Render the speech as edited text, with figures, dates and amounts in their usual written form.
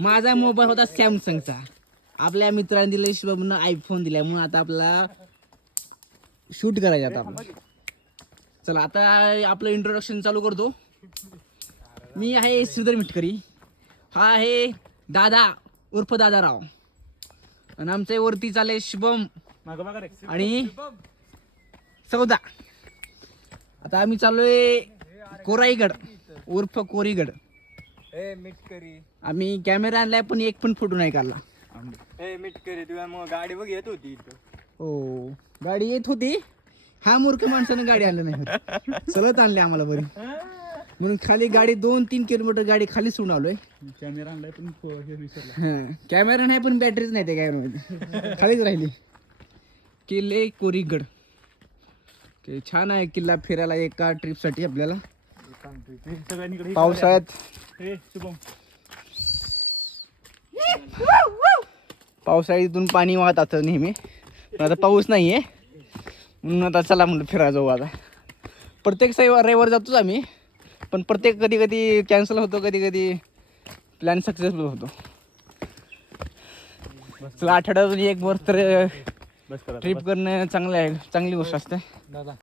माझा मोबाईल होता सॅमसंगचा. आपल्या मित्रांनी दिले, शुभमनं आयफोन दिलाय, म्हणून आता आपल्याला शूट करायचं आता आपण. चला आता आपलं इंट्रोडक्शन चालू करतो. मी आहे श्रीधर मिटकरी, हा आहे दादा उर्फ दादाराव, आणि आमच्या वरती चालले शुभम आणि सौदा. आता आम्ही चाललोय कोराईगड उर्फ कोरीगड. मिटकरी आम्ही कॅमेरा आणलाय पण एक पण फोटो नाही काढला. मिटकरी तुला मग गाडी बघ येत होती इथं. हो गाडी येत होती, हा मूर्ख माणसाने गाडी आणलं नाही, चलत आणले आम्हाला बरी, म्हणून खाली गाडी 2-3 किलोमीटर गाडी खाली सोडून आलोय. कॅमेरा आणलाय पण कॅमेरा नाही पण बॅटरीच नाही त्या कॅमेरामध्ये, खालीच राहिली. किल्ले कोरीगड छान आहे किल्ला, फिरायला एका ट्रिप साठी आपल्याला. पावसाळ्यात पावसाळ्यातून पाणी वाहत असतं नेहमी, पण आता पाऊस नाहीये म्हणून आता चला म्हणलं फिरायला जाऊ. आता प्रत्येक रविवार जातोच आम्ही, पण प्रत्येक कधी कधी कॅन्सल होतो, कधी कधी प्लॅन सक्सेसफुल होतो. चला आठवड्यातून एक वर तर ट्रिप करणं चांगलं आहे, चांगली गोष्ट असते. दादा